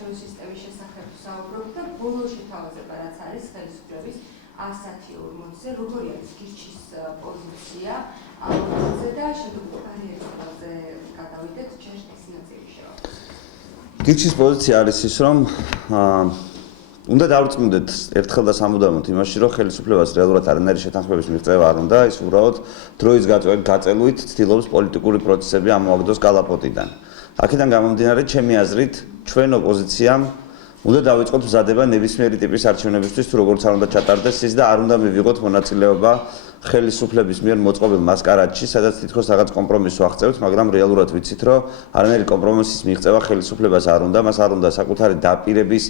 საარჩევნო სისტემის შესახებ საუბრობთ და ბოლო შეთავაზება რაც არის ხელისუფლების 140-ზე, როგორი არის გირჩის პოზიცია ამაზე და შემდეგ პარტიაზე გადავიდეთ ჯერ ეს ნაწილი შევავსებთ. გირჩის პოზიცია არის ის, რომ უნდა დავრწმუნდეთ ერთხელ და სამუდამოდ იმაში, რომ ხელისუფლებას რეალურად არანაირი შეთანხმების მიღწევა არ უნდა, ის უბრალოდ დროის გაწელვით ცდილობს პოლიტიკური პროცესები ამოაგდოს კალაპოტიდან. აქედან გამომდინარე, ჩემი აზრით, ჩვენ ოპოზიციამ უნდა დავიწყოთ მზადება ნებისმიერი ტიპის არჩევნებისთვის, თუ როგორც არ უნდა ჩატარდეს ის და არ უნდა მივიღოთ მონაწილეობა ხელისუფლების მიერ მოწყობილ მასკარადში, სადაც თითქოს რაღაც კომპრომისს ვაღწევთ, მაგრამ რეალურად ვიცით, რომ არანაირი კომპრომისის მიღწევა ხელისუფლებას არ უნდა, მას არ უნდა საკუთარი დაპირების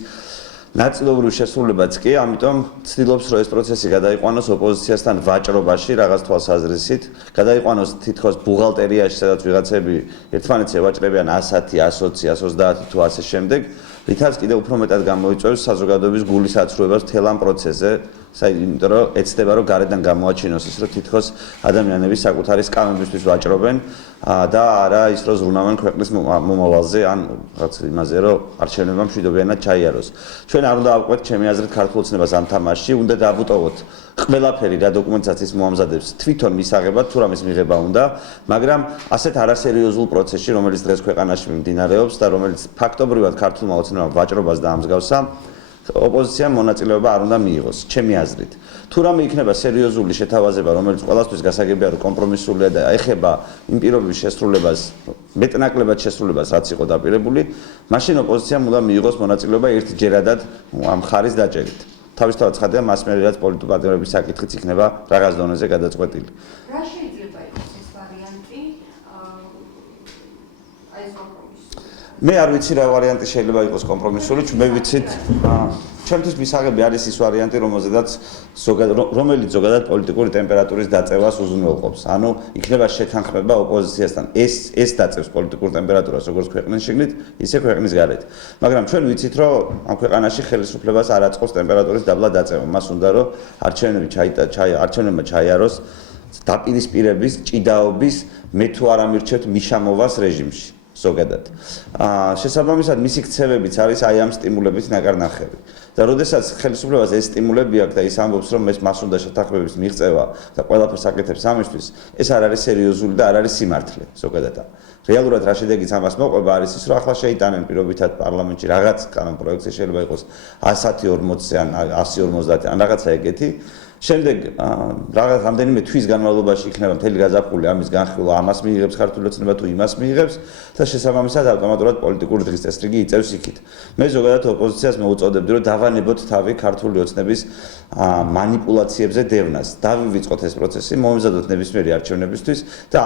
ნაწილობრივ შესრულებაც კი, ამიტომ ცდილობს, რომ ეს პროცესი გადაიყვანოს ოპოზიციასთან ვაჭრობაში, რაღაც თვალსაზრისით, გადაიყვანოს თითქოს ბუღალტერიაში, სადაც ვიღაცები ერთმანეთს ევაჭრებიან 110, 120, 130 თუ ასე შემდეგ, რითაც კიდევ უფრო მეტად გამოიწვევს საზოგადოების გულის აცრუებას მთელ ამ პროცესზე, იმიტომ რომ ეცდება, რომ გარედან გამოაჩინოს ის, რომ თითქოს ადამიანები საკუთარი სკამებისთვის ვაჭრობენ და არა ის, რომ ზრუნავენ ქვეყნის მომავალზე ან რაღაც იმაზე, რომ არჩევნებმა მშვიდობიანად ჩაიაროს. ჩვენ არ უნდა ავყვეთ ჩემი აზრით ქართულ ოცნებას ამ თამაშში, უნდა დავუტოვოთ ყველაფერი რა დოკუმენტაციის მოამზადებს თვითონ მისაღებად თუ რამის მიღება უნდა, მაგრამ ასეთ არასერიოზულ პროცესში, რომელიც დღეს ქვეყანაში მიმდინარეობს და რომელიც ფაქტობრივად ქართულმა ოცნებამ ვაჭრობას დაამსგავსა, ოპოზიციამ მონაწილეობა არ უნდა მიიღოს, ჩემი აზრით. თუ რამე იქნება სერიოზული შეთავაზება, რომელიც ყველასთვის გასაგებია, რომ კომპრომისულია და ეხება იმ პირობების შესრულებას, მეტნაკლებად შესრულებას, რაც იყო დაპირებული, მაშინ ოპოზიციამ უნდა მიიღოს მონაწილეობა ერთჯერადად ამ ხარის დაჭერით. თავისთავად ცხადია, მას მერე რაც პოლიტიკური პარტიების საკითხიც იქნება რაღაც დონეზე გადაწყვეტილი. რა შეიძლება იყოს ეს ვარიანტი? აი ეს კომპრომისი. მე არ ვიცი რა ვარიანტი შეიძლება იყოს კომპრომისული, მე ვიცით, ჩემთვის მისაღები არის ის ვარიანტი, რომელიც ზოგადად პოლიტიკური ტემპერატურის დაწევას უზრუნველყოფს. ანუ იქნება შეთანხმება ოპოზიციასთან. ეს დაწევს პოლიტიკურ ტემპერატურას, როგორც ქვეყნის შიგნით, ისე ქვეყნის გარეთ. მაგრამ ჩვენ ვიცით, რომ ამ ქვეყანაში ხელისუფლებას არ აწყობს ტემპერატურის დაბლა დაწევა. მას უნდა, რომ არჩევნებმა ჩაიაროს დაპირისპირების, ჭიდაობის, მე თუ არ ამირჩევთ მიშამოვას რეჟიმში. ზოგადად. შესაბამისად, მისი ქცევებიც არის აი ამ სტიმულების ნაკარნახევი. და როდესაც ხელისუფლებას ეს სტიმულები აქვს და ის ამბობს, რომ მას უნდა შეთანხმების მიღწევა და ყველაფერს აკეთებს ამისთვის, ეს არ არის სერიოზული და არ არის სიმართლე, ზოგადად. რეალურად რა შედეგიც ამას მოყვება არის ის, რომ ახლა შეიტანენ პირობითად პარლამენტში რაღაც კანონპროექტი, შეიძლება იყოს 140 ან 150 ან რაღაცა ეგეთი. შემდეგ რაღაც რამდენიმე თვის განმავლობაში იქნება მთელი გაზაფხული ამის განხილვა, ამას მიიღებს ქართული ოცნება თუ იმას მიიღებს და შესაბამისად ავტომატურად პოლიტიკური დღის წესრიგი იწევს იქით. მე ზოგადად ოპოზიციას მოუწოდებდი, რომ დავანებოთ თავი ქართული ოცნების მანიპულაციებზე დევნას. დავივიწყოთ ეს პროცესი, მომზადოთ ნებისმიერი არჩევნებისთვის და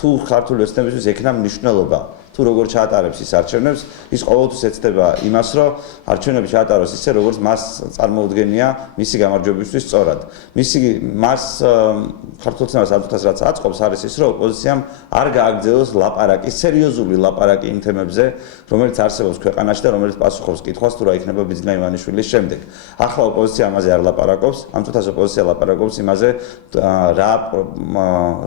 თუ ქართული ოცნებისთვის ექნა მნიშვნელობა. თუ როგორ ჩაატარებს ის არჩევნებს, ის ყოველთვის ეცდება იმას, რომ არჩევნები ჩაატაროს ისე, როგორც მას წარმოუდგენია მისი გამარჯვებისთვის სწორად. მას ქართულოცნებას ადვთას რაც აწყობს არის ის, რომ ოპოზიციამ არ გააგრძელოს ლაპარაკი, სერიოზული ლაპარაკი იმ თემებზე, რომელიც არსებობს ქვეყანაში და რომელიც პასუხობს კითხვას, თუ რა იქნება ბიძინა ივანიშვილის შემდეგ. ახლა ოპოზიცია ამაზე არ ლაპარაკობს, ამ წუთას ოპოზიცია ლაპარაკობს იმაზე,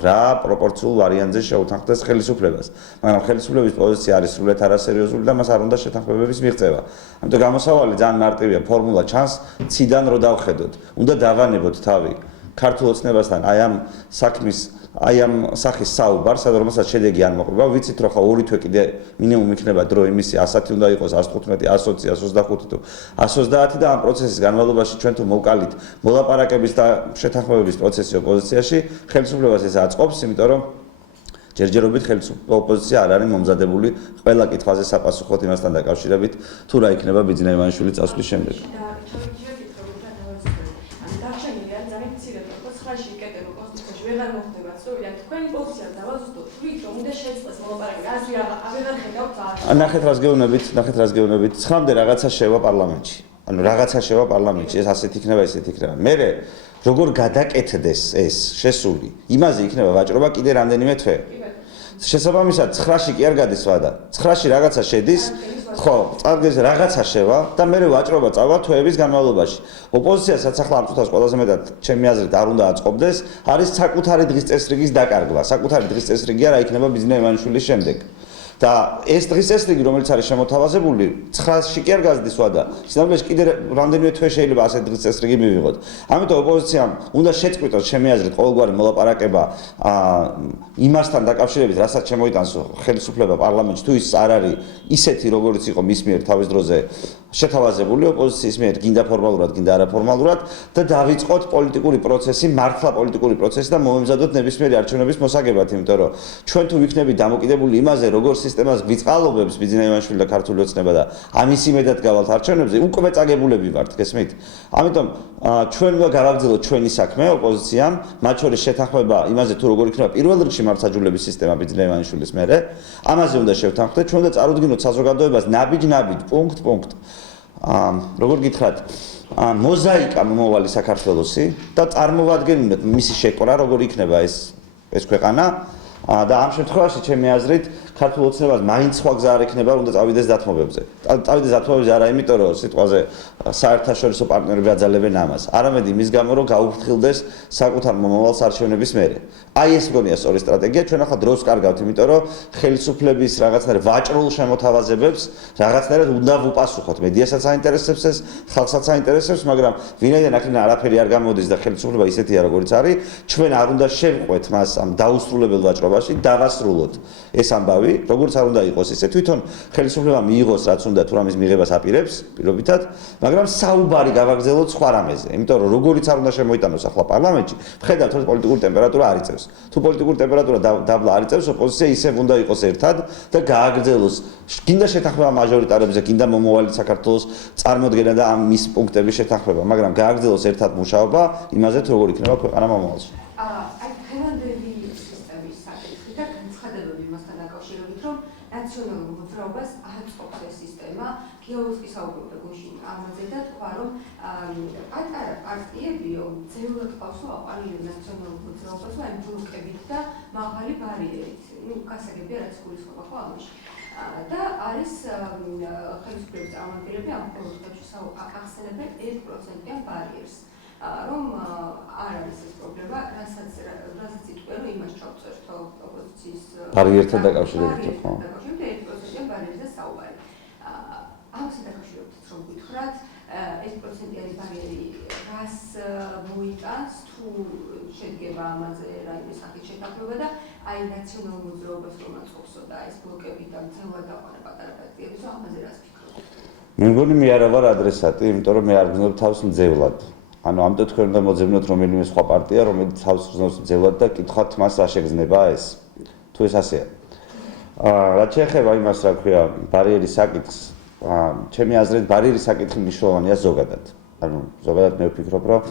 რა პროპორციულ ვარიანტზე შეუთანხმდეს ხელისუფლებას. მაგრამ ხელისუფლების პოზიცია არის სრულად არასერიოზული და მას არ უნდა შეთანხმებების მიღწევა. ამიტომ გამოსავალი ძალიან მარტივია, ფორმულა ჩანს, ციდან რო დავხედოთ. უნდა დავანებოთ თავი ქართულ ოცნებასთან აი ამ სახის საუბარს, რომელსაც შედეგი არ მოყვება. ვიცით, რომ ხა 2 თვე კიდე მინიმუმ იქნება დრო იმისი 110 უნდა იყოს 115, 120, 125 თუ 130 და ამ პროცესის განმავლობაში ჩვენ თუ მოვკალით მოლაპარაკების და შეთანხმებების პროცესი ოპოზიციაში, ხელისუფლებას ეს აწყობს, იმიტომ რომ ჯერჯერობით ოპოზიცია არ არის მომზადებული ყველა კითხვაზე საპასუხოდ იმასთან დაკავშირებით, თუ რა იქნება ბიძინა ივანიშვილის წასვლის შემდეგ. ნახეთ რას გეუბნებით, 9-მდე რაღაცა შევა პარლამენტში. ანუ რაღაცა შევა პარლამენტში, ეს ასეთ იქნება, ესეთ იქნება. მერე როგორ გადაკეთდეს ეს შესული, იმაზე იქნება ვაჭრობა კიდე რამდენიმე თვე. შესაბამისად 9-ში კი არ გადის ვადა. 9-ში რაღაცა შედის, ხო, წარგეზე რაღაცა შევა და მერე ვაჭრობა წავა თვეების განმავლობაში. ოპოზიციასაც ახლა ამ წუთას ყველაზე მეტად ჩემი აზრით არ უნდა აწყობდეს, არის საკუთარი დღის წესრიგის დაკარგვა. საკუთარი დღის წესრიგი არა იქნება ბიძინა ივანიშვილის შემდეგ. და ეს დღესასწაული რომელიც არის შემოთავაზებული 9-ში კი არ გაზრდის ვადა. სინამდვილეში კიდე რამდენიმე თვე შეიძლება ასეთ დღესასწაული მივიღოთ. ამიტომ ოპოზიციამ უნდა შეწყვიტოს ჩემი აზრით ყოველგვარი მოლაპარაკება იმასთან დაკავშირებით, რასაც შემოიტანს ხელისუფლება პარლამენტში, თუ ის არ არის ისეთი, როგორც იყო მის მიერ თავის დროზე შეთავაზებული ოპოზიციის მიერ, გინდა ფორმალურად, გინდა არაფორმალურად და დავიწყოთ პოლიტიკური პროცესი, მართლა პოლიტიკური პროცესი და მომემზადოთ ნებისმიერი არჩევნების მოსაგებად, იმიტომ რომ ჩვენ თუ ვიქნებით დამოკიდებული იმაზე, როგორ სისტემას გვიწყალობებს ბიზნესმენები და ქართული ოცნება და ამის იმედად გავალთ არჩევნებზე, უკვე წაგებულები ვართ, გესმით? ამიტომ ჩვენ უნდა გავაგრძელოთ ჩვენი საქმე ოპოზიციამ, მათ შორის შეთანხმება იმაზე თუ როგორ იქნება პირველ რიგში მართლმსაჯულების სისტემა ბიზნესმენის მერე, ამაზე უნდა შევთანხმდეთ, ჩვენ უნდა წარუდგინოთ საზოგადოებას ნაბიჯ-ნაბიჯ, პუნქტ-პუნქტ. როგორ გითხრათ, მოზაიკა მომავალი საქართველოსი და წარმოვადგენთ მისი შეკრა, როგორ იქნება ეს ქვეყანა და ამ შემთხვევაში ჩემი აზრით ქართულ ოცნებას მაინც სხვა გზა არ ექნება, უნდა წავიდეს დათმობებზე. წავიდეს დათმობებზე არა იმიტომ, რომ სიტყვაზე საერთაშორისო პარტნიორები აძალებენ ამას, არამედ იმის გამო, რომ გაუფრთხილდეს საკუთარ მომავალს არჩევნების მერე. აი ეს მგონია სწორი სტრატეგია, ჩვენ ახლა დროს კარგავთ, იმიტომ რომ ხელისუფლების რაღაცნაირად ვაჭრულ შემოთავაზებებს რაღაცნაირად უნდა ვუპასუხოთ. მედიასაც აინტერესებს ეს, ხალხსაც აინტერესებს, მაგრამ ვინაიდან აქედან არაფერი არ გამოდის და ხელისუფლება ისეთია, როგორც არის, ჩვენ არ უნდა შევყვეთ მას ამ დაუსრულებელ ვაჭრობაში, დავასრულოთ ეს ამბავი. როგორც არ უნდა იყოს ისე თვითონ ხელისუფლება მიიღოს რაც უნდა თუ რამის მიღებას აპირებს პირობითად, მაგრამ საუბარი გავაგრძელოთ სხვა რამეზე. იმიტომ რომ როგორიც არ უნდა შემოიტანოს ახლა პარლამენტში, ხედავთ რომ პოლიტიკური ტემპერატურა არ იწევს. თუ პოლიტიკური ტემპერატურა დაბლა არ იწევს, ოპოზიცია ისევ უნდა იყოს ერთად და გააგრძელოს გინდა შეთანხმება მაჟორიტარებზე, გინდა მომავალი საქართველოს წარმოდგენა და ამ მის პუნქტების შეთანხმება, მაგრამ გააგრძელოს ერთად მუშაობა იმაზე თუ როგორ იქნება ქვეყანა მომავალში. ნაციონალურ მოძრაობას აწყობს ეს სისტემა, გიორგი საუბრობდა გუშინ ამაზე და თქვა, რომ პატარა პარტიები ძნელად ყავს აყალილი ნაციონალურ მოძრაობას და იმ ბლოკებით და მაღალი ბარიერით. გასაგებია რაც გულისხმობა ხო ამაში. და არის ხელისუფლების წარმომადგენლები ამ პროექტებში ახსენებენ 1%-იან ბარიერს. რომ არ არის ეს პრობლემა, რასაც იტყვიან, რომ იმას ჩავწერთ ოპოზიციის ბარიერთან დაკავშირებით, ხო? 1%-იან ბარიერზე საუბარი. ამასთან დაკავშირებით რომ გითხრათ, 1%-იანი ბარიერი რას მოიტანს, თუ შედგება ამაზე რაიმე სახის შეთანხმება და აი ნაციონალურ მოძრაობას რომ აწყობსო და ეს ბლოკები და ძნელად დაყვანა პატარა პარტიებს, ამაზე რას ფიქრობთ? მე მგონი მე არა ვარ ადრესატი, იმიტომ რომ მე არ გზნობ თავს მძევლად. ანუ ამიტომ თქვენ უნდა მოძებნოთ რომელიმე სხვა პარტია, რომელიც თავს გზნობს მძევლად და კითხავთ მას რა შეგრძნება ეს. თუ ეს ასეა. რაც შეეხება იმას, რა ქვია, ბარიერის საკითხს, ჩემი აზრით ბარიერის საკითხი მნიშვნელოვანია ზოგადად. ანუ ზოგადად მე ვფიქრობ, რომ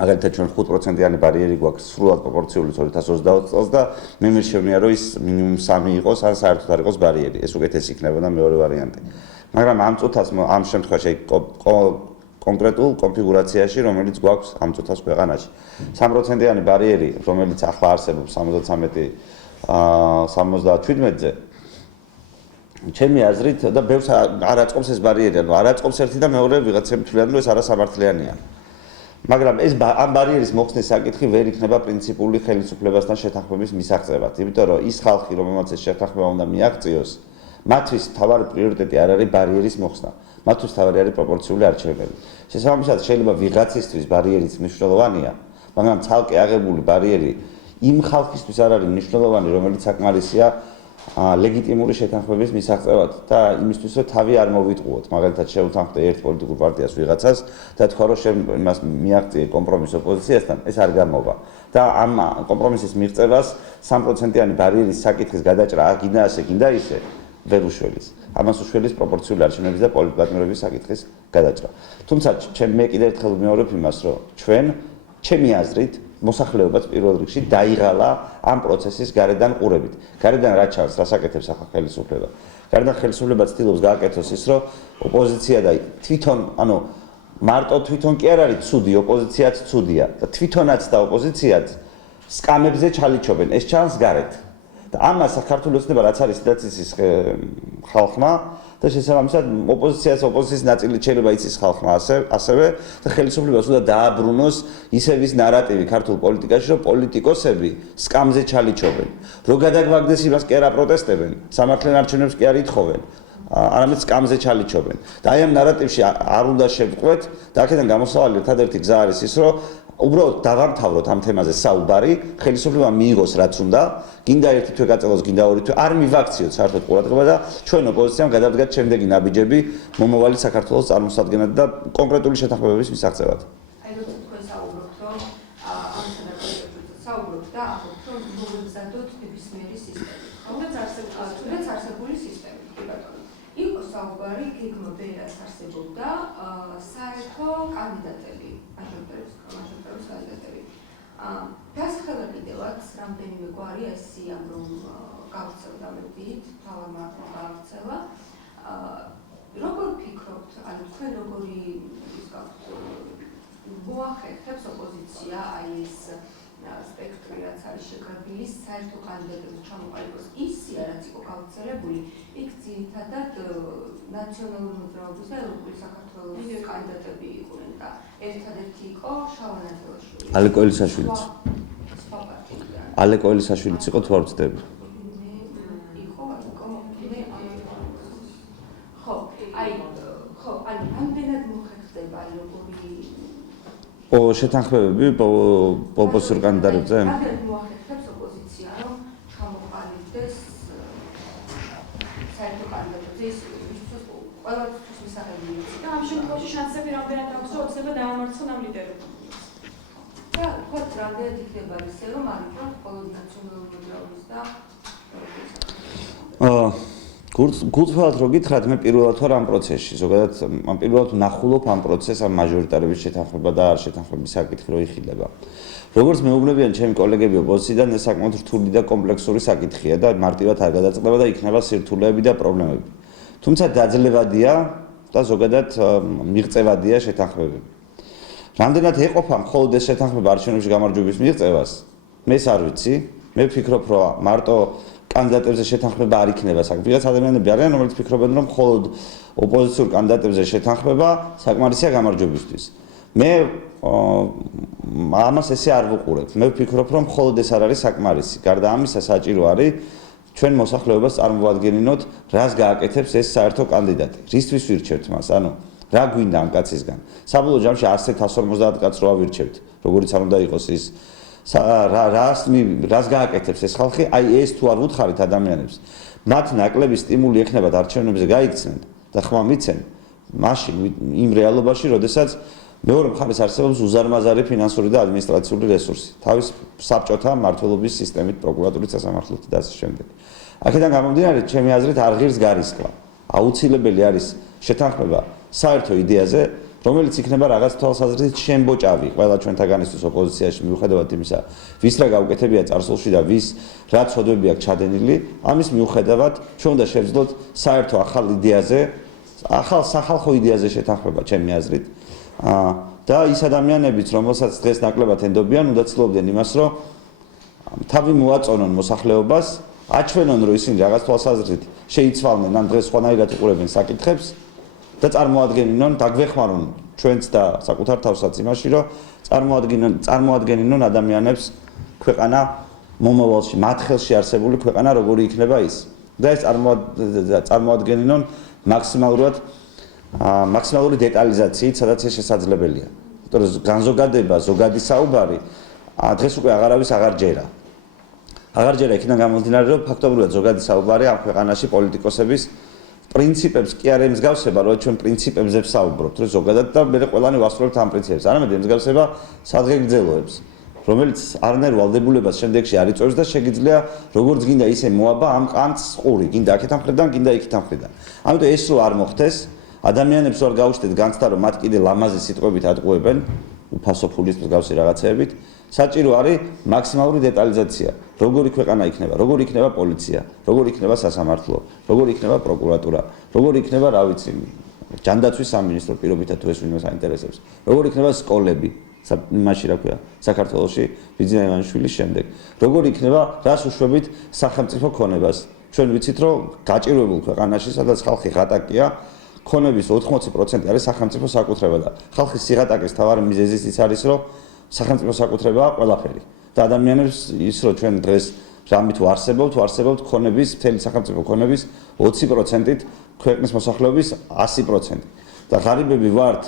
მაგალითად ჩვენ 5%-იანი ბარიერი გვაქვს სრულად პროპორციული 2020 წელს და მე მირჩევნია, რომ ის მინიმუმ 3 იყოს, ან საერთოდ არ იყოს ბარიერი. ეს უკეთესი იქნებოდა მეორე ვარიანტი. მაგრამ ამ წუთას ამ შემთხვევაში კონკრეტულ კონფიგურაციაში, რომელიც გვაქვს ამ წუთას ქვეყანაში. 3%-იანი ბარიერი, რომელიც ახლა არსებობს 77-ზე, ჩემი აზრით და ბევრს არ აწყობს ეს ბარიერი, ანუ არ აწყობს ერთი და მეორე ვიღაცები თვლიან, რომ ეს არასამართლიანია. მაგრამ ეს ამ ბარიერის მოხსნის საკითხი ვერ იქნება პრინციპული ხელისუფლებასთან შეთანხმების მისაღწევად, იმიტომ რომ ის ხალხი, რომელმაც ეს შეთანხმება უნდა მიაღწიოს, მათთვის თავარი პრიორიტეტი არ არის ბარიერის მოხსნა. მათთვის თავარი არის პროპორციული არჩევნები. შესაბამისად, შეიძლება ვიღაცისთვის ბარიერიც მნიშვნელოვანია, მაგრამ ცალკე აღებული ბარიერი იმ ხალხისთვის არ არის მნიშვნელოვანი, რომელიც საკმარისია ლეგიტიმური შეთანხმების მისაღწევად და იმისთვის, რომ თავი არ მოვიტყუოთ. მაგალითად, შევთანხმდე ერთ პოლიტიკურ პარტიას ვიღაცას და თქვა, რომ იმას მიაღწიე კომპრომის ოპოზიციასთან, ეს არ გამოვა. და ამ კომპრომისის მიღწევას 3%-იანი ბარიერის საკითხის გადაჭრა, გინდა ასე, გინდა ისე, ვერ უშველის. ამას უშველის პროპორციული არჩევნების და პოლიტპარტნიორების საკითხის გადაჭრა. თუმცა, მე კიდევ ერთხელ ვიმეორებ იმას, რომ ჩვენ, ჩემი აზრით, მოსახლეობაც პირველ რიგში დაიღალა ამ პროცესის გარედან ყურებით. გარედან რა ჩანს, რას აკეთებს ახლა ხელისუფლება? გარედან ხელისუფლება ცდილობს გააკეთოს ის, რომ ოპოზიცია და თვითონ, ანუ მარტო თვითონ კი არ არის ცუდი, ოპოზიციაც ცუდია და თვითონაც და ოპოზიციაც სკამებზე ჩალიჩობენ. ეს ჩანს გარეთ. და ამას საქართველოს ოცნება რაც არის სიტუაციის ხალხმა და შესაბამისად ოპოზიციის ნაწილი შეიძლება იცის ხალხმა ასევე და ხელისუფლებას უნდა დააბრუნოს ისევ ის ნარატივი ქართულ პოლიტიკაში, რომ პოლიტიკოსები სკამზე ჩალიჩობენ. რო გადაგვაგდეს იმას კი არ აპროტესტებენ, სამართლიან არჩევნებს კი არ ითხოვენ. არამედ სკამზე ჩალიჩობენ. და აი ამ ნარატივში არ უნდა შევყვეთ და აქედან გამოსავალი ერთადერთი გზა არის ის, რომ უბრალოდ დავამთავროთ ამ თემაზე საუბარი, ხელისუფლებამ მიიღოს რაც უნდა, გინდა ერთი თვე გაწელოს, გინდა ორი თვე, არ მივაქციოთ საერთოდ ყურადღება და ჩვენ ოპოზიციამ გადავდგათ შემდეგი ნაბიჯები მომავალი საქართველოს წარმოსადგენად და კონკრეტული შეთანხმებების მისაღწევად. აი როცა თქვენ საუბრობთ, რომ ამ თანამდებობებზე საუბრობთ და ახლა რომ მოვიგზავნოთ ნებისმიერი სისტემა, თუნდაც არსებული სისტემა, კი ბატონო. იყო საუბარი გეგმა ბერას არსებობდა საერთო კანდიდატები, მაჟორიტარის კანდიდატები. დასახელებიდევაც რამდენიმე გვარი ეს სიამ რომ გავრცელდა მედიით, თავად მართლა გავრცელა. როგორ ფიქრობთ, ანუ თქვენ როგორი მოახერხებს ოპოზიცია აი ეს სპექტრი რაც არის შეკრებილი საერთო კანდიდატების ჩამოყალიბებას ის სია რაც იყო გავრცელებული იქ ძირითადად ნაციონალური მოძრაობის და ევროპული საქართველოს კანდიდატები იყვნენ და ერთადერთი იყო შავანაძეაშვილი. ალეკო ელისაშვილიც იყო თუ არ ვცდები? ხო, ანუ რამდენად მოხერხდება როგორი შეთანხმებები ოპოზიციურ კანდიდატებზე? რამდენად მოახერხებს ოპოზიცია რომ ჩამოყალიბდეს საერთო კანდიდატებზე ის ყველასთვის მისაღებია და ამ შემთხვევაში შანსები რამდენად აქვს რომ ოცნება დაამარცხონ ამ ლიდერებს? და თქვათ რამდენად იქნება ისე რომ არ იქნათ მხოლოდ ნაციონალური მოძრაობის და გულწრფელად რო გითხრათ, მე პირველად ვარ ამ პროცესში, ზოგადად პირველად ვნახულობ ამ პროცესს, ამ მაჟორიტარების შეთანხმება და არ შეთანხმების საკითხი რო იხილება. როგორც მეუბნებიან ჩემი კოლეგები ოპოზიციიდან, ეს საკმაოდ რთული და კომპლექსური საკითხია და მარტივად არ გადაწყდება და იქნება სირთულეები და პრობლემები. თუმცა დაძლევადია და ზოგადად მიღწევადია შეთანხმებები. რამდენად ეყოფა მხოლოდ ეს შეთანხმება არჩევნებში გამარჯვების მიღწევას? მე არ ვიცი. მე ვფიქრობ, რომ მარტო კანდიდატებზე შეთანხმება არ იქნება საკმაოდ. ვიღაც ადამიანები არიან, რომლებიც ფიქრობენ, რომ მხოლოდ ოპოზიციურ კანდიდატებზე შეთანხმება საკმარისია გამარჯვებისთვის. მე ამას ესე არ ვუყურებ. მე ვფიქრობ, რომ მხოლოდ ეს არ არის საკმარისი. გარდა ამისა, საჭირო არის ჩვენ მოსახლეობას წარმოვადგენინოთ, რას გააკეთებს ეს საერთო კანდიდატი. რისთვის ვირჩევთ მას? ანუ რა გვინდა ამ კაცისგან? საბოლოო ჯამში 150 კაცს რო ავირჩევთ, როგორიც არ უნდა იყოს ის რას გააკეთებს ეს ხალხი, აი ეს თუ არ ვუთხარით ადამიანებს, მათ ნაკლები სტიმული ექნებათ არჩევნებზე გაიქცნენ და ხმა მიცენ, მაშინ იმ რეალობაში, როდესაც მეორე მხარეს არსებობს უზარმაზარი ფინანსური და ადმინისტრაციული რესურსი, თავის საბჭოთა მმართველობის სისტემით, პროკურატურით, სასამართლოთი და ასე შემდეგ. აქედან გამომდინარე, ჩემი აზრით არ ღირს გარისკვა. აუცილებელი არის შეთანხმება საერთო იდეაზე, რომელიც იქნება რაღაც თვალსაზრისით შემბოჭავი ყველა ჩვენთაგანისთვის ოპოზიციაში მიუხედავად იმისა, ვის რა გაუკეთებია წარსულში და ვის რა ცოდვები აქვს ჩადენილი, ამის მიუხედავად ჩვენ უნდა შევძლოთ საერთო ახალ იდეაზე, ახალ სახალხო იდეაზე შეთანხმება ჩემი აზრით. და ის ადამიანებიც, რომელსაც დღეს ნაკლებად ენდობიან, უნდა ცდილობდნენ იმას, რომ თავი მოაწონონ მოსახლეობას, აჩვენონ, რომ ისინი რაღაც თვალსაზრისით შეიცვალნენ, ან დღეს სხვანაირად უყურებენ საკითხებს და წარმოადგენინონ, დაგვეხმარონ ჩვენც და საკუთარ თავსაც იმაში, რომ წარმოადგენინონ ადამიანებს ქვეყანა მომავალში, მათ ხელში არსებული ქვეყანა როგორი იქნება ის. და ეს წარმოადგენინონ მაქსიმალური დეტალიზაციით, სადაც ეს შესაძლებელია. იმიტომ რომ განზოგადება, ზოგადი საუბარი დღეს უკვე აღარავის აღარ ჯერა. აღარ ჯერა იქიდან გამომდინარე, რომ ფაქტობრივად ზოგადი საუბარი ამ ქვეყანაში პოლიტიკოსების პრინციპებს კი არ ემსგავსება, რომ ჩვენ პრინციპებზე ვსაუბრობთ, რომ ზოგადად და მე ყველანი ვასრულებთ ამ პრინციპებს. არამედ ემსგავსება სადღეგრძელოებს, რომელიც არანაირ ვალდებულებას შემდეგში არ იწვევს და შეგიძლია როგორც გინდა ისე მოაბა ამ ყანწს ყური, გინდა აქეთ ამხრიდან, გინდა იქით ამხრიდან. ამიტომ ეს რო არ მოხდეს, ადამიანებს არ გაუჩნდეთ განცდა, რომ მათ კიდე ლამაზი სიტყვებით ატყუებენ, უფასო ფულის მსგავსი რაღაცეებით. საჭირო არის მაქსიმალური დეტალიზაცია. როგორი ქვეყანა იქნება, როგორი იქნება პოლიცია, როგორი იქნება სასამართლო, როგორი იქნება პროკურატურა, როგორი იქნება, რა ვიცი, ჯანდაცვის სამინისტრო პირობითად თუ ეს ვინმეს აინტერესებს, როგორი იქნება სკოლები, იმაში რა ქვია, საქართველოში ბიძინა ივანიშვილის შემდეგ, როგორი იქნება, რას უშვებით სახელმწიფო ქონებას, ჩვენ ვიცით, რომ გაჭირვებულ ქვეყანაში, სადაც ხალხი ღატაკია, ქონების 80% არის სახელმწიფო საკუთრება და ხალხის სიღატაკის მთავარი მიზეზიც ის არის, რომ სახელმწიფო საკუთრებაა ყველაფერი. და ადამიანებს ის რომ ჩვენ დღეს რამით ვარსებობთ ქონების, მთელი სახელმწიფო ქონების 20%-ით ქვეყნის მოსახლეობის 100%. და ღარიბები ვართ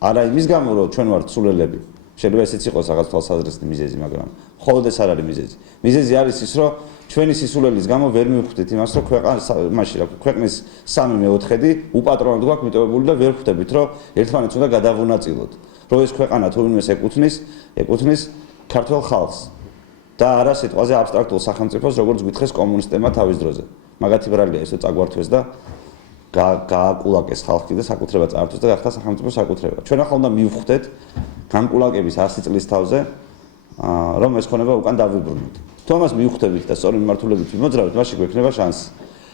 არა იმის გამო, რომ ჩვენ ვართ სულელები. შეიძლება ესეც იყოს რაღაც თვალსაზრისით მიზეზი, მაგრამ მხოლოდ ეს არ არის მიზეზი. მიზეზი არის ის, რომ ჩვენი სისულელის გამო ვერ მივხვდით იმას, რომ ქვეყნის 3/4 უპატრონოდ გვაქვს მიტოვებული და ვერ ხვდებით, რომ ერთმანეთს უნდა გადავუნაწილოთ. რომ ეს ქვეყანა თუ ვინმეს ეკუთვნის ქართულ ხალხს და არა სიტყვაზე აბსტრაქტულ სახელმწიფოს, როგორც გითხეს კომუნისტებმა თავის დროზე. მაგათი ბრალია ისო წაგვართვეს და გააკულაკეს ხალხი და საკუთრება წაართვეს და გახდა სახელმწიფო საკუთრება. ჩვენ ახლა უნდა მივხვდეთ განკულაკების 100 წლის თავზე, რომ ეს ქონება უკან დავიბრუნოთ. თუ ამას მივხვდებით და სწორი მიმართულებით ვიმოძრავთ, მაშინ გვექნება შანსი.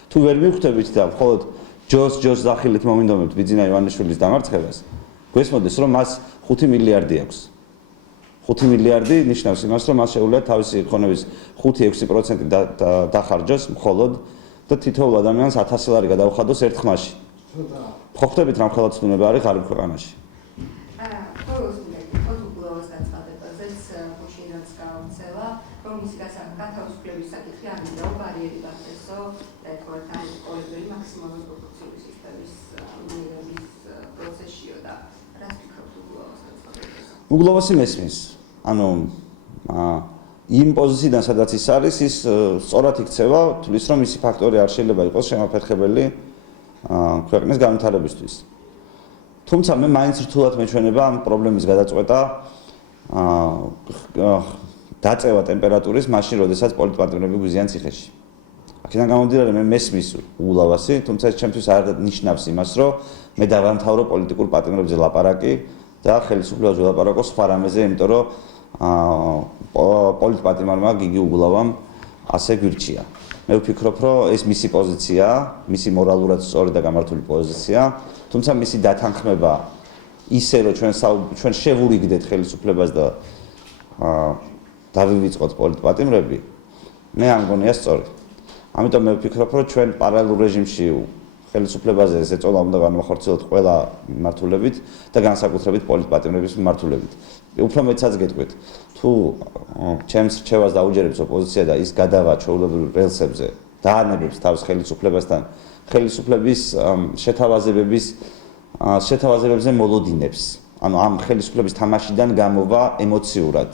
თუ ვერ მივხვდებით და მხოლოდ ჯოს დახილით მომინდომებთ ბიძინა ივანიშვილის დამარცხებას, გვესმოდეს, რომ მას 5 მილიარდი აქვს. 5 მილიარდი ნიშნავს იმას, რომ მას შეუძლია თავისი ქონების 5-6% დახარჯოს მხოლოდ და თითოეულ ადამიანს 1000 ლარი გადაუხადოს ერთ ხმაში. ხო ხვდებით რა ხელისუფლება არის ღარიბ ქვეყანაში? რომ მისი გათავისუფლების საკითხი ამიტომ ბარიერი გახდესო და ეთქოთ ან კოლექტივი მაქსიმალური პროფესიული სისტემის მიღების პროცესშიო და რას ფიქრობთ უგლოვასი მესმის. ანუ იმ პოზიციიდან სადაც ის არის, ის სწორად იქცევა, თulis რომ მისი ფაქტორი არ შეიძლება იყოს შემაფერხებელი ქვეყნის განვითარებისთვის. თუმცა მე მაინც რთულად მეჩვენება ამ პრობლემის გადაწყვეტა დაწევა ტემპერატურის მაშინ, როდესაც პოლიტპატრონები გვიზიან ციხეში. აქედან გამომდინარე მე მესმის უგლავასი, თუმცა ეს ჩემთვის არ ნიშნავს იმას, რომ მე დავამთავრო პოლიტიკურ პატრონებზე ლაპარაკი და ხელისუფლებას ველაპარაკო სხვა რამეზე, იმიტომ რომ პოლიტპატრონმა გიგი უგლავამ ასე გვირჩია. მე ვფიქრობ, რომ ეს მისი პოზიციაა, მისი მორალურად სწორი და გამართული პოზიცია, თუმცა მისი დათანხმება ისე, რომ ჩვენ შევურიგდეთ ხელისუფლებას და დავივიწყოთ პოლიტპატრონები, მე არ მგონია სწორი. ამიტომ მე ვფიქრობ, რომ ჩვენ პარალელურ რეჟიმში ხელისუფლებაზე ეწოლა უნდა განვახორციელოთ ყველა მიმართულებით და განსაკუთრებით პოლიტპატრონების მიმართულებით. უფრო მეცაც გეტყვით, თუ ჩემს რჩევას დაუჯერებს ოპოზიცია და ის გადავა ჩვეულებრივ რელსებზე, დაანებებს თავს ხელისუფლებასთან, ხელისუფლების შეთავაზებებზე მოლოდინებს. ანუ ამ ხელისუფლების თამაშიდან გამოვა ემოციურად.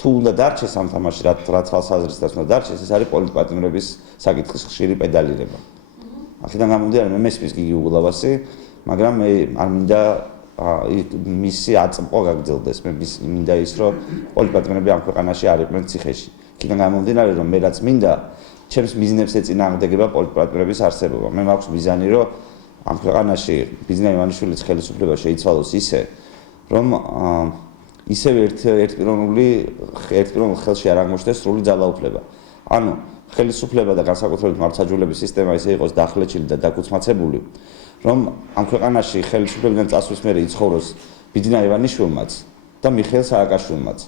თუ უნდა დარჩეს ამ თამაში, რა თვალსაზრისით უნდა დარჩეს, ეს არის პოლიტპატრონების საკითხის ხშირი პედალირება. აქედან გამომდინარე მე მესმის გიგი უგლავასი, მაგრამ მე არ მინდა მისი აწმყო გაგრძელდეს. მე მინდა ის, რომ პოლიტპატრონები ამ ქვეყანაში არ იყვნენ ციხეში. აქედან გამომდინარე, რომ მე რაც მინდა, ჩემს მიზნებს ეწინააღმდეგება პოლიტპატრონების არსებობა. მე მაქვს მიზანი, რომ ამ ქვეყანაში ბიძინა ივანიშვილის ხელისუფლება შეიცვალოს ისე, რომ ისევ ერთპიროვნულ ხელში არ აღმოჩნდეს სრული ძალაუფლება. ანუ ხელისუფლება და განსაკუთრებით მართლმსაჯულების სისტემა ისე იყოს დახლეჩილი და დაკუცმაცებული, რომ ამ ქვეყანაში ხელისუფლებიდან წასვლის მერე იცხოვროს ბიძინა ივანიშვილმაც და მიხეილ სააკაშვილმაც.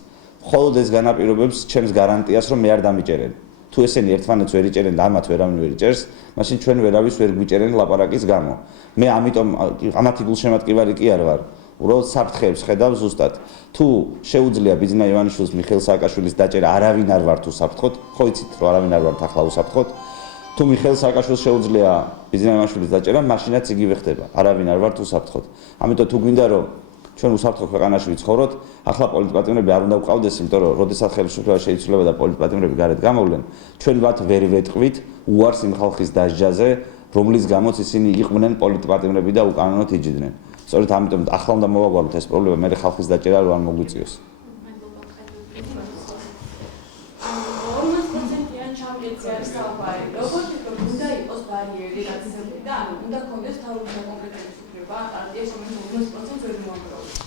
მხოლოდ ეს განაპირობებს ჩემს გარანტიას, რომ მე არ დამიჭერენ. თუ ესენი ერთმანეთს ვერ იჭერენ და ამათ ვერავინ ვერ იჭერს, მაშინ ჩვენ ვერავის ვერ გვიჭერენ ლაპარაკის გამო. მე ამიტომ ამათი გულშემატკივარი კი არ ვარ. უბრალოდ საფრთხეებს ხედავ ზუსტად. თუ შეუძლია ბიძინა ივანიშვილის მიხეილ სააკაშვილის დაჭერა, არავინ არ ვარ თუ საფრთხოთ, ხო იცით რომ არავინ არ ვარ ახლა უსაფრთხოთ. თუ მიხეილ სააკაშვილს შეუძლია ბიძინა ივანიშვილის დაჭერა, მაშინაც იგივე ხდება. არავინ არ ვარ თუ საფრთხოთ. ამიტომ თუ გვინდა რომ ჩვენ უსაფრთხო ქვეყანაში ვიცხოვროთ, ახლა პოლიტპატრონები არ უნდა გვყავდეს, იმიტომ რომ როდესაც ხელისუფლება შეიცვლება და პოლიტპატრონები გარეთ გამოვლენ, ჩვენ მათ ვერ ვეტყვით უარს იმ ხალხის დასჯაზე, რომლის გამოც ისინი იყვნენ პოლიტპატრონები და უკანონოდ იჯდნენ. სწორედ ამიტომ ახლა უნდა მოვაგვაროთ ეს პრობლემა, მე ხალხის დაჭერა არ მოგვიწიოს.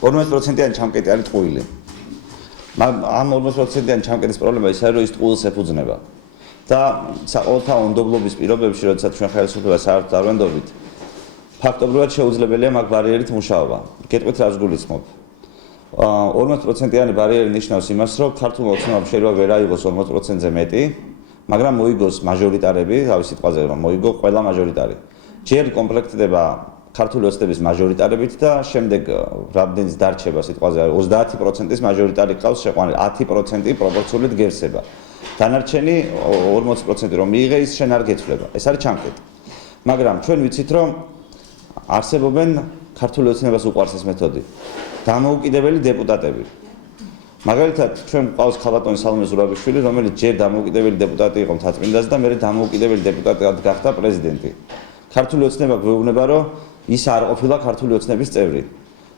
Ormaz 40%-იან ჩამკეტი არის ტყუილი. ამ 40%-იან ჩამკეტის პრობლემა ისაა, რომ ის ტყუილს ეფუძნება. და საყოველთაო უნდობლობის პირობებში, როდესაც ჩვენ ხელისუფლებას საერთოდ არ ვენდობით, ფაქტობრივად შეუძლებელია მაგ ბარიერით მუშაობა. გეტყვით რას გულისხმობ. 40%-იანი ბარიერი ნიშნავს იმას, რომ ქართულმა ოცნებამ შეიძლება ვერ აიღოს 40%-ზე მეტი, მაგრამ მოიგოს მაჟორიტარები, თავის სიტყვაზე მოიგო ყველა მაჟორიტარი. ჯერ კომპლექტდება ქართული ოცნების მაჟორიტარებით და შემდეგ რამდენიც დარჩება სიტყვაზე 30%-ის მაჟორიტარი ყავს შეყვანილი, 10% პროპორციულად გერსება. დანარჩენი 40% რომ მიიღე ის შენ არ გეცვლება. ეს არის ჩამკეტი. მაგრამ ჩვენ ვიცით რომ არსებობენ ქართული ოცნებას უყვარს ეს მეთოდი. დამოუკიდებელი დეპუტატები. მაგალითად, ჩვენ ყავს ქალბატონი სალომე ზურაბიშვილი, რომელიც ჯერ დამოუკიდებელი დეპუტატი იყო მთაწმინდაზე და მერე დამოუკიდებელი დეპუტატად გახდა პრეზიდენტი. ქართული ოცნება გვეუბნება, რომ ის არ ყოფილა ქართული ოცნების წევრი.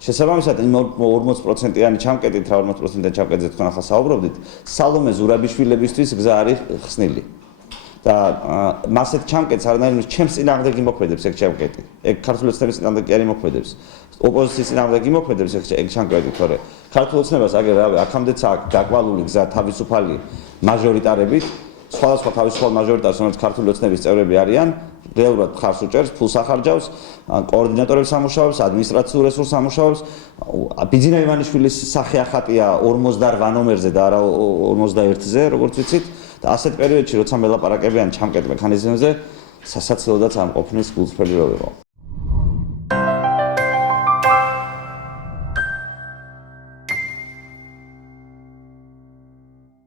შესაბამისად, იმ 40%-იანი ჩამკეტით, რა 40%-იანი ჩამკეტზე თქვენ ახლა საუბრობდით, სალომე ზურაბიშვილებისთვის გზა არის ხსნილი. და მასეთ ჩამკეტს არანაირ ჩემს წინააღმდეგ იმოქმედებს ეგ ჩამკეტი. ეგ ქართული ოცნების წინააღმდეგ კი არ იმოქმედებს. ოპოზიციის წინააღმდეგ იმოქმედებს ეგ ჩამკეტი, თორე ქართულ ოცნებას აგერ რავი, აქამდეც აქვს გაკვალული გზა თავისუფალი მაჟორიტარებით, სხვადასხვა თავისუფალ მაჟორიტარს, რომელიც ქართული ოცნების წევრები არიან, რეალურად ხარს უჭერს, ფულს ახარჯავს, კოორდინატორებს ამუშავებს, ადმინისტრაციულ რესურსს ამუშავებს. ბიძინა ივანიშვილის სახე ახატია 48 ნომერზე და არა 51-ზე, როგორც ვიცით. და ასეთ პერიოდში, როცა მელაპარაკებიან ჩამკეტ მექანიზმებზე, სასაცილოდაც არ მყოფნის გულწრფელი რო იყო.